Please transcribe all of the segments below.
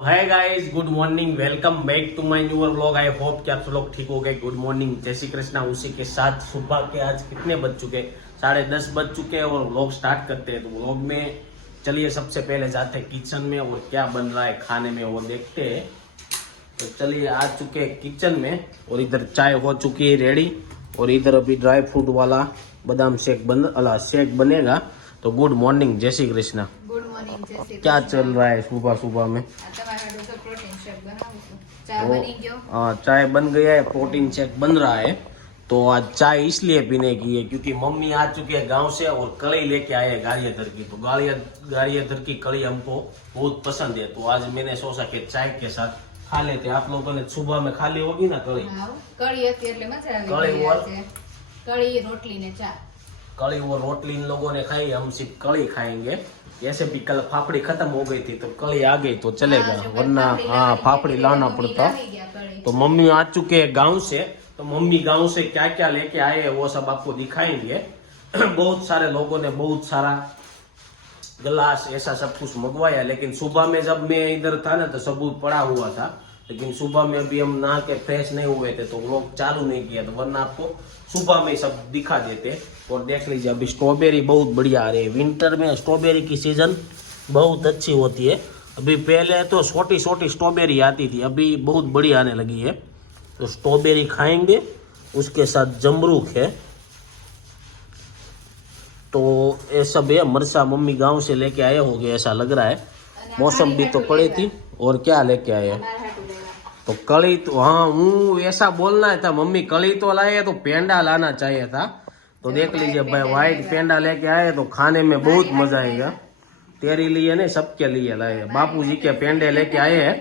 Hi guys, good morning, welcome back to my new vlog. I hope कि आप सब लोग ठीक हो गए। गुड मॉर्निंग, जय श्री कृष्णा। उसी के साथ सुबह के आज कितने बज चुके? 10:30 बज चुके हैं और व्लॉग स्टार्ट करते हैं। तो व्लॉग में चलिए सबसे पहले जाते हैं किचन में और क्या बन रहा है खाने में वो देखते हैं। तो चलिए आ चुके हैं किचन में और इधर चाय हो चुकी है रेडी और इधर अभी ड्राई फ्रूट वाला बादाम शेक बनेगा। तो गुड मॉर्निंग, जय श्री कृष्णा। गुड मॉर्निंग, जय श्री क्या कृष्ण। चल रहा है सुबह सुबह में? प्रोटीन शेक बनाવું છું। ચા બની ગયો? हाँ, चाय बन गया है, प्रोटीन शेक बन रहा है। तो आज चाय इसलिए पीने की है क्योंकि मम्मी आ चुकी है गांव से और कढ़ी लेके आए हैं गाड़ियाधर की। तो गाड़ियाधर की कढ़ी हमको बहुत पसंद है। तो आज मैंने सोचा कि चाय के साथ खा लेते। आप लोगों ने सुबह में खा ली होगी ना कढ़ी? હાઉ, કઢી હતી એટલે મજા આવી કઢી ગઈ ઓર? આજે। કઢી રોટલી ને ચા। कढ़ी और रोटली इन लोगों ने खाई, हम सिर्फ कढ़ी खाएंगे। ऐसे भी कल फाफड़ी खत्म हो गई थी तो कढ़ी आ गई तो चलेगा, वरना हाँ फाफड़ी लाना पड़ता। तो मम्मी आ चुके हैं गांव से। तो मम्मी गांव से क्या क्या लेके आए हैं वो सब आपको दिखाएंगे। बहुत सारे लोगों ने बहुत सारा गिलास ऐसा सब कुछ मंगवाया, लेकिन सुबह में जब मैं इधर था ना तो सब पड़ा हुआ था। लेकिन सुबह में अभी हम नहा के फ्रेश नहीं हुए थे तो व्लॉग चालू नहीं किया, तो वरना आपको सुबह में सब दिखा देते। और देख लीजिए अभी स्ट्रॉबेरी बहुत बढ़िया आ रही है। विंटर में स्ट्रॉबेरी की सीजन बहुत अच्छी होती है। अभी पहले तो छोटी छोटी स्ट्रॉबेरी आती थी, अभी बहुत बड़ी आने लगी है। तो स्ट्रॉबेरी खाएंगे, उसके साथ जमरूख है। तो ये सब है। मरसा मम्मी गांव से लेके आए होंगे ऐसा लग रहा है। मौसम भी तो पड़ी थी। और क्या लेके आए हैं? तो कड़ी तो हाँ, हूँ ऐसा बोलना था, मम्मी कड़ी तो लाए तो पेंडा लाना चाहिए था। तो देख लीजिए भाई, व्हाइट पेंडा लेके आए तो खाने में बहुत मजा आएगा। तेरे लिए नहीं, सबके लिए लाए। बापूजी के पेंडे लेके आए हैं।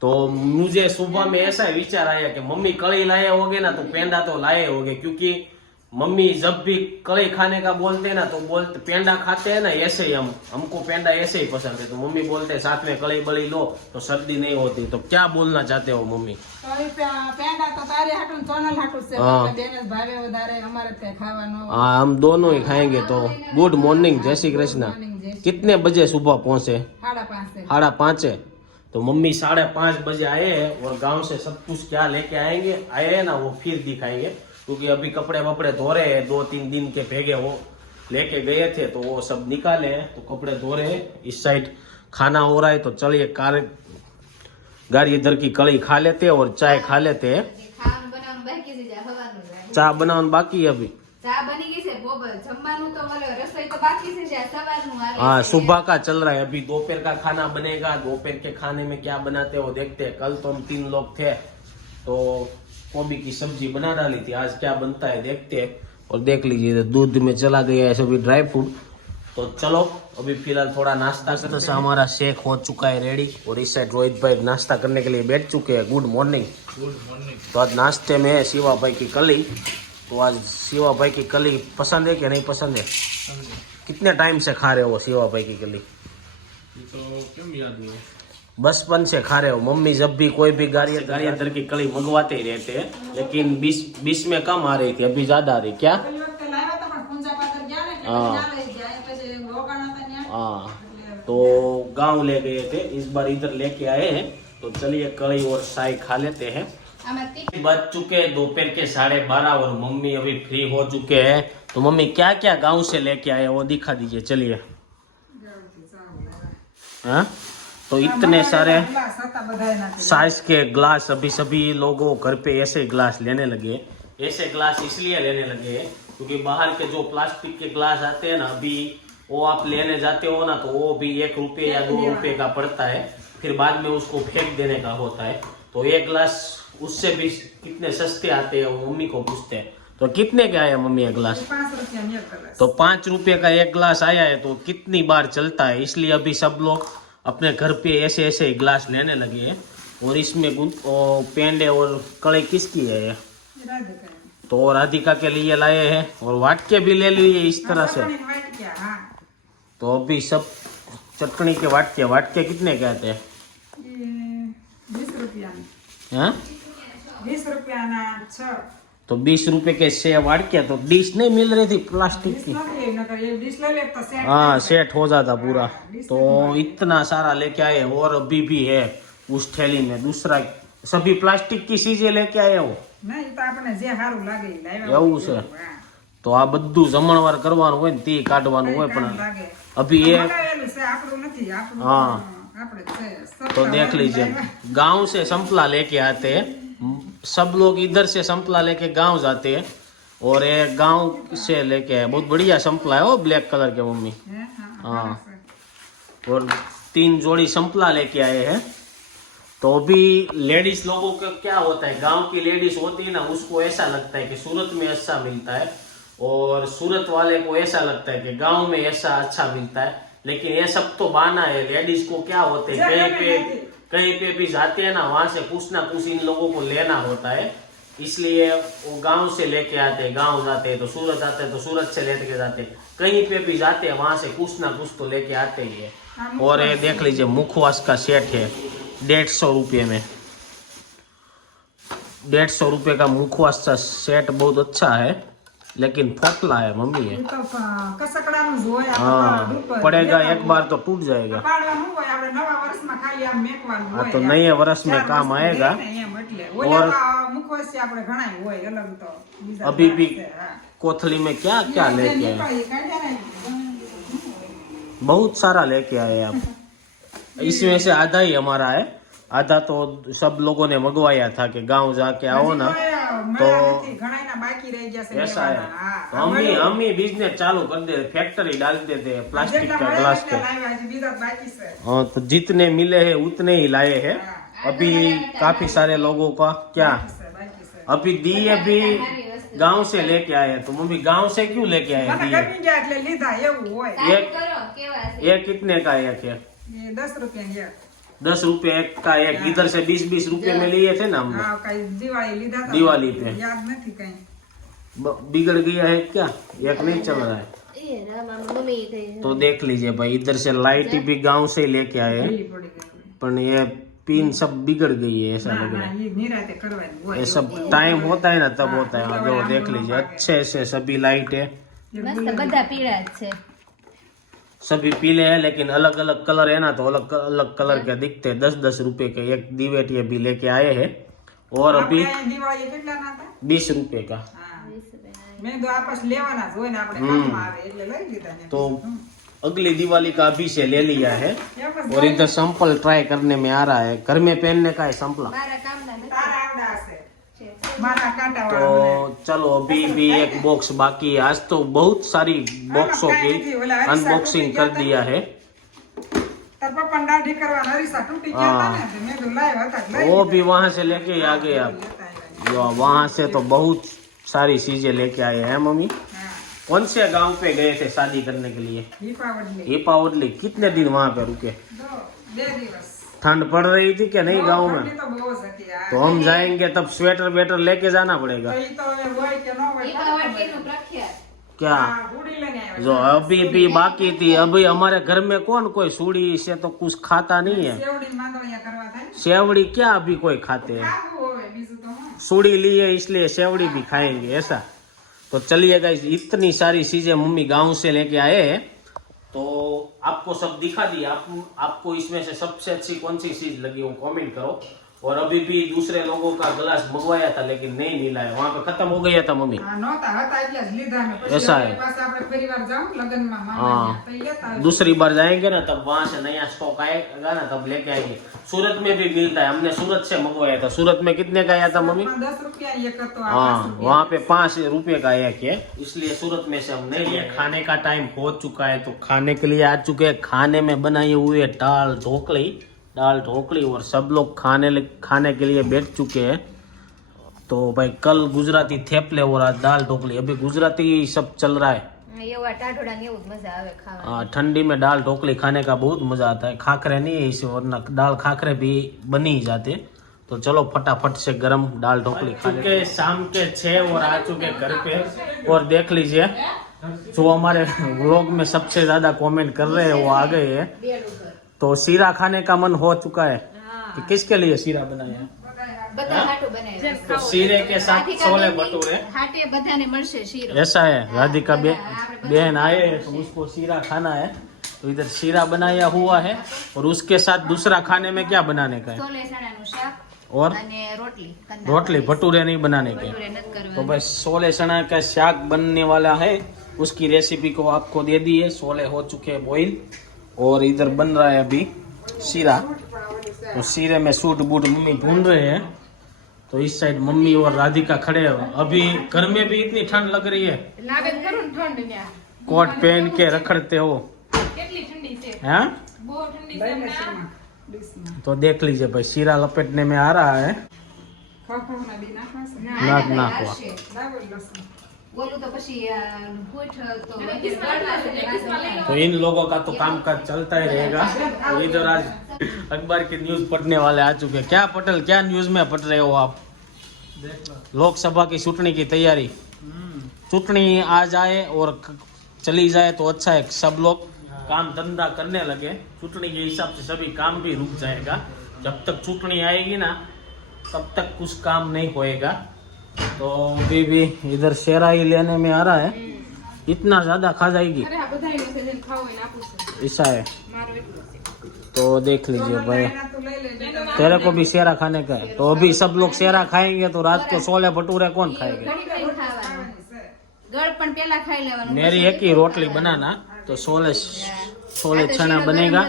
तो मुझे सुबह में ऐसा विचार आया कि मम्मी कड़ी लाए होगे ना तो पेंडा तो लाए होगे, क्योंकि मम्मी जब भी कड़ी खाने का बोलते हैं ना तो बोलते पेंडा खाते हैं ना ऐसे ही। हमको पेंडा ऐसे ही पसंद है। तो मम्मी बोलते हैं साथ में कड़ी बड़ी लो तो सर्दी नहीं होती। तो क्या बोलना चाहते हो मम्मी? हाँ, हम दोनों ही खाएंगे। तो गुड मॉर्निंग, जय श्री कृष्णा। कितने बजे सुबह पहुँचे? 5:30। तो मम्मी 5:30 बजे आए हैं और गांव से सब कुछ क्या लेके आए हैं ना वो फिर दिखाएंगे, क्योंकि अभी कपड़े वपड़े धो रहे हैं। 2-3 दिन के भेगे वो लेके गए थे तो वो सब निकाले हैं। तो कपड़े धो रहे हैं। इस साइड खाना हो रहा है। तो चलिए गाड़ी इधर की कड़ी खा लेते हैं और चाय खा लेते हैं। चा बनाना बाकी है अभी। हाँ, सुबह का चल रहा है, अभी दोपहर का खाना बनेगा। दोपहर के खाने में क्या बनाते हैं वो देखते हैं। कल तो हम 3 लोग थे तो गोभी की सब्जी बना डाली थी। आज क्या बनता है देखते हैं। और देख लीजिए दूध में चला गया है सभी ड्राई फ्रूट। तो चलो अभी फिलहाल थोड़ा नाश्ता करते हैं। हमारा शेक हो चुका है रेडी और इस साइड रोहित भाई नाश्ता करने के लिए बैठ चुके हैं। Good morning. Good morning. तो आज नाश्ते में है शिवा भाई की कली। तो आज शिवा भाई की कली पसंद है कि नहीं पसंद है? कितने टाइम से खा रहे हो शिवा भाई की कली? तो क्यों याद नहीं? बचपन से खा रहे हो? मम्मी जब भी कोई भी गाड़ियाधर की कड़ी मंगवाते ही रहते हैं, लेकिन बीच में कम आ रही थी, अभी ज्यादा आ रही। क्या? हाँ, तो गांव ले गए थे, इस बार इधर लेके आए हैं। तो चलिए कड़ी और चाय खा लेते हैं। बज चुके दोपहर के 12:30 और मम्मी अभी फ्री हो चुके हैं। तो मम्मी क्या क्या गांव से लेके आए वो दिखा दीजिए। चलिए। हाँ, तो इतने सारे साइज के ग्लास अभी सभी लोगों घर पे ऐसे ग्लास लेने लगे। ऐसे ग्लास इसलिए लेने लगे क्योंकि बाहर के जो प्लास्टिक के ग्लास आते हैं ना, अभी वो आप लेने जाते हो ना तो वो भी 1 रुपये या 2 रुपये का पड़ता है। फिर बाद में उसको फेंक देने का होता है। तो एक ग्लास उससे भी कितने सस्ते आते हैं वो मम्मी को पूछते हैं। तो कितने के आया मम्मी एक गिलास? 5 रुपया में एक गिलास। तो 5 रुपये का एक गिलास आया है तो कितनी बार चलता है, इसलिए अभी सब लोग अपने घर पे ऐसे ऐसे गिलास लेने लगे हैं। और इसमें पेंडे और कड़ी किसकी है ये? तो राधिका के लिए लाए हैं और वाटके भी ले लिए इस तरह से। तो अभी सब चटनी के वाटके कितने के आते हैं? 20 रुपया। हाँ, 20 रुपया ना 6। तो 20 रुपए के सेव वाड़किया तो डिश नहीं मिल रही थी प्लास्टिक की। हाँ सेट हो जाता पूरा। तो इतना सारा लेके आए और अभी भी है उस थैली में दूसरा सभी प्लास्टिक की चीजें लेके आए हो એવું છે તો આ બધું જમણવાર કરવાનું હોય ને તે કાઢવાનું હોય પણ અભી એ हाँ तो देख लीजिए गांव से संपला लेके आते हैं सब लोग इधर से संपला लेके गांव जाते हैं और ये गांव से लेके आए बहुत बढ़िया संपला है वो ब्लैक कलर के मम्मी। हाँ और 3 जोड़ी संपला लेके आए हैं। तो अभी लेडीज लोगों का क्या होता है गांव की लेडीज होती है ना उसको ऐसा लगता है कि सूरत में अच्छा मिलता है और सूरत वाले को ऐसा लगता है कि गांव में ऐसा अच्छा मिलता है। लेकिन ये सब तो बहाना है। लेडीज को क्या होते है कहीं पे भी जाते हैं ना वहां से कुछ ना कुछ इन लोगों को लेना होता है इसलिए वो गांव से लेके आते हैं। गांव जाते हैं तो सूरत आते हैं तो सूरत से लेके जाते हैं कहीं पे भी जाते हैं वहां से कुछ ना कुछ तो लेके आते ही है। और ये देख लीजिए मुखवास का सेट है 150 रुपये में 150 रुपये का मुखवास का सेट बहुत अच्छा है लेकिन फोटला है मम्मी है। हाँ पड़ेगा एक बार तो टूट जाएगा। हाँ तो नए वर्ष में काम आएगा। और अभी भी कोथली में क्या क्या लेके आए बहुत सारा लेके आए आप। इसमें से आधा ही हमारा है आधा तो सब लोगों ने मंगवाया था कि गांव जाके आओ ना तो ऐसा है। तो हम ही बिजनेस चालू कर दे फैक्ट्री डाल देते हैं प्लास्टिक का ग्लास के। हाँ तो जितने मिले हैं उतने ही लाए हैं। अभी काफी सारे लोगों का क्या अभी दिए भी गांव से लेके आए तो मम्मी गांव से क्यों लेके आए दिए ये कितने का एक है 10 रुपए एक का एक इधर से 20-20 रुपए में लिए थे ना हम दिवाली पे बिगड़ गया है क्या एक नहीं चल रहा है। तो देख लीजिए भाई इधर से लाइट भी गांव से लेके आए पर ये पिन सब बिगड़ गई है ऐसा लग रहा है। ये सब टाइम होता है ना तब होता है। जो देख लीजिए अच्छे से सभी लाइट है सभी पीले हैं लेकिन अलग अलग कलर है ना तो अलग अलग कलर के दिखते हैं। 10-10 रुपए के एक दीवेट ये भी लेके आए हैं और अभी 20 रुपए का। तो अगली दिवाली का अभी से ले लिया है और इधर संपल ट्राई करने में आ रहा है घर में पहनने का है संपला। तो चलो अभी भी एक बॉक्स बाकी है। आज तो बहुत सारी बॉक्सों की अनबॉक्सिंग कर दिया है। वो भी वहां से लेके आ गए आप वहां से तो बहुत सारी चीजें लेके आए हैं मम्मी। कौन से गांव पे गए थे शादी करने के लिए हिपावडली कितने दिन वहां पे रुके ठंड पड़ रही थी क्या नहीं गांव में तो हम जाएंगे तब स्वेटर वेटर लेके जाना पड़ेगा क्या जो अभी भी बाकी थी। अभी हमारे घर में कौन कोई सूड़ी से तो कुछ खाता नहीं है। सेवड़ी क्या अभी कोई खाते हैं सूड़ी लिए इसलिए सेवड़ी भी खाएंगे ऐसा। तो चलिएगा इतनी सारी चीजें मम्मी गांव से लेके आए हैं तो आपको सब दिखा दिया। आपको इसमें से सबसे अच्छी कौन सी चीज लगी वो कमेंट करो। और अभी भी दूसरे लोगों का गिलास मंगवाया था लेकिन नहीं मिला है वहाँ पे खत्म हो गया था मम्मी ऐसा है। हाँ दूसरी बार जाएंगे ना तब वहाँ से नया स्टॉक आएगा ना तब लेके आएंगे। सूरत में भी मिलता है हमने सूरत से मंगवाया था। सूरत में कितने का आया था मम्मी 10 रुपया। हाँ वहाँ पे 5 रुपए का एक है इसलिए सूरत में से हम नहीं लिया। खाने का टाइम हो चुका है तो खाने के लिए आ चुके हैं। खाने में बनाए हुए दाल ढोकली और सब लोग खाने के लिए बैठ चुके हैं। तो भाई कल गुजराती थेपले और आज दाल ढोकली। अभी गुजराती सब चल रहा है। हाँ ठंडी में दाल ढोकली खाने का बहुत मजा आता है। खाखरे नहीं है इसे वरना दाल खाखरे भी बन ही जाते। तो चलो फटाफट से गरम दाल ढोकली खा लेते। शाम के 6 और आ चुके घर पे। और देख लीजिए जो हमारे व्लॉग में सबसे ज्यादा कमेंट कर रहे हैं वो आ गए हैं। तो सीरा खाने का मन हो चुका है कि किसके लिए सीरा बनाया है બધા હાટું બનાવ્યા છે. तो शीरे के साथ राधिका छोले बेनની भटूरे हाटे बधाने મળશે શીરો. ऐसा है राधिका बहन आए हैं तो उसको शीरा खाना है तो इधर शीरा बनाया हुआ है और उसके साथ दूसरा खाने में क्या बनाने का है છોલે ચણાનું શાક और અને રોટલી કંદા रोटली भटूरे नहीं बनाने के ભટુરે નથી तो કરવાના. भाई सोले चना का शाक बनने वाला है उसकी रेसिपी को आपको दे दी है सोले हो चुके हैं बॉईल और इधर बन रहा है अभी शीरा तो शीरे में सूट बूट मम्मी भून रहे हैं तो इस साइड मम्मी और राधिका खड़े हैं अभी घर में भी इतनी ठंड लग रही है લાગે જ ખરું ને ઠંડ ન્યા. कोट पहन के रखड़ते हो કેટલી ઠંડી છે हैं બહુ ઠંડી છે હમણાં. तो देख लीजिए भाई शीरा लपेटने में आ रहा है ના, ના, હાલશે. બોલું તો પછી પૂછ તો ગળમાં तो इन लोगों का तो काम काज चलता ही रहेगा तो इधर आज अखबार की न्यूज पढ़ने वाले आ चुके हैं क्या पटेल क्या न्यूज में पढ़ रहे हो आप लोकसभा की चुटनी की तैयारी चुटनी आ जाए और चली जाए तो अच्छा है सब लोग काम धंधा करने लगे चुटनी के हिसाब से सभी काम भी रुक जाएगा जब तक चुटनी आएगी ना तब तक कुछ काम नहीं होएगा तो अभी भी इधर शेरा ही लेने में आ रहा है इतना ज्यादा खा जाएगी અરે આ બધાય છે જેને ખાવું હોય ને આપું છું. ऐसा है મારું એટલું છે. तो देख लीजिए भाई तेरे को भी शेरा खाने का है तो अभी सब लोग शेरा खाएंगे तो रात को छोले भटूरे कौन खाएंगे ઘડી ઘડી ખાવાનું. ગળ પણ પેલા ખાઈ લેવાનું. मेरी एक ही रोटली बनाना तो छोले चना बनेगा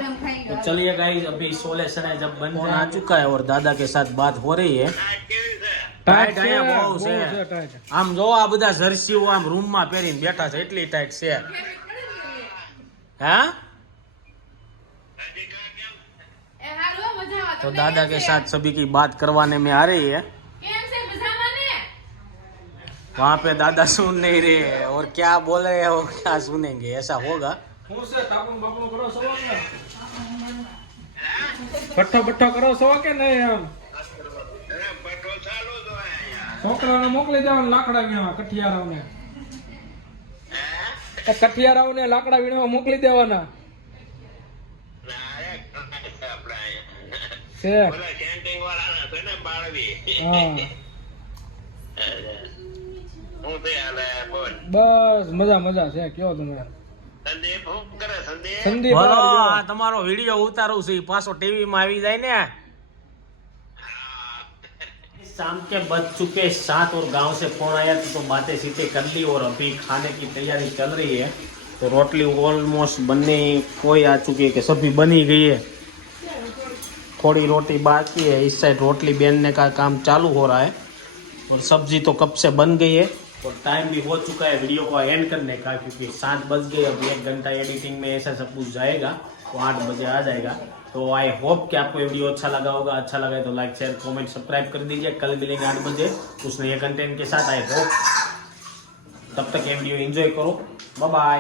तो चलिए गाइस अभी छोले चने जब बन आ चुका है और दादा के साथ बात हो रही है ટાઈટ અહીંયા બહુ છે આમ જો આ બધા જર્સીઓ આમ રૂમમાં પહેરીને બેઠા છે એટલી ટાઈટ છે હા એ હાલો મજામાં. तो दादा के साथ सभी की बात करवाने में आ रही है કેમ છે મજામાં ને? वहाँ पे दादा सुन नहीं रहे हैं और क्या बोल रहे हैं वो क्या सुनेंगे ऐसा होगा હું છે કાપણ બાપણું કરો સવા કે પઠ્ઠા પઠ્ઠા કરો સવા કે નહીં એમ છોકરાઓને મોકલી દેવાના લાકડા વીણવા કઠિયારાઓને કઠિયારાઓને લાકડા વીણવા મોકલી દેવાના છે હા બસ મજા મજા છે કયો તમે સંદીપ બોલો આ તમારો વિડીયો ઉતારું છું ઈ પાછો ટીવી માં આવી જાય ને शाम के बज चुके 7 और गांव से फोन आया तो बातें सीतें कर ली और अभी खाने की तैयारी चल रही है तो रोटली ऑलमोस्ट बनने कोई आ चुकी है कि सभी बनी गई है थोड़ी रोटी बाकी है इस साइड रोटली बेलने का काम चालू हो रहा है और सब्जी तो कब से बन गई है और टाइम भी हो चुका है वीडियो को एंड करने का क्योंकि 7 बज गए अभी 1 घंटा एडिटिंग में ऐसा सब कुछ जाएगा तो 8 बजे आ जाएगा तो आई होप कि आपको ये वीडियो अच्छा लगा होगा अच्छा लगा तो लाइक शेयर कमेंट सब्सक्राइब कर दीजिए कल मिलेंगे 8 बजे कुछ नए कंटेंट के साथ आई होप तब तक ये वीडियो एंजॉय करो बाय बाय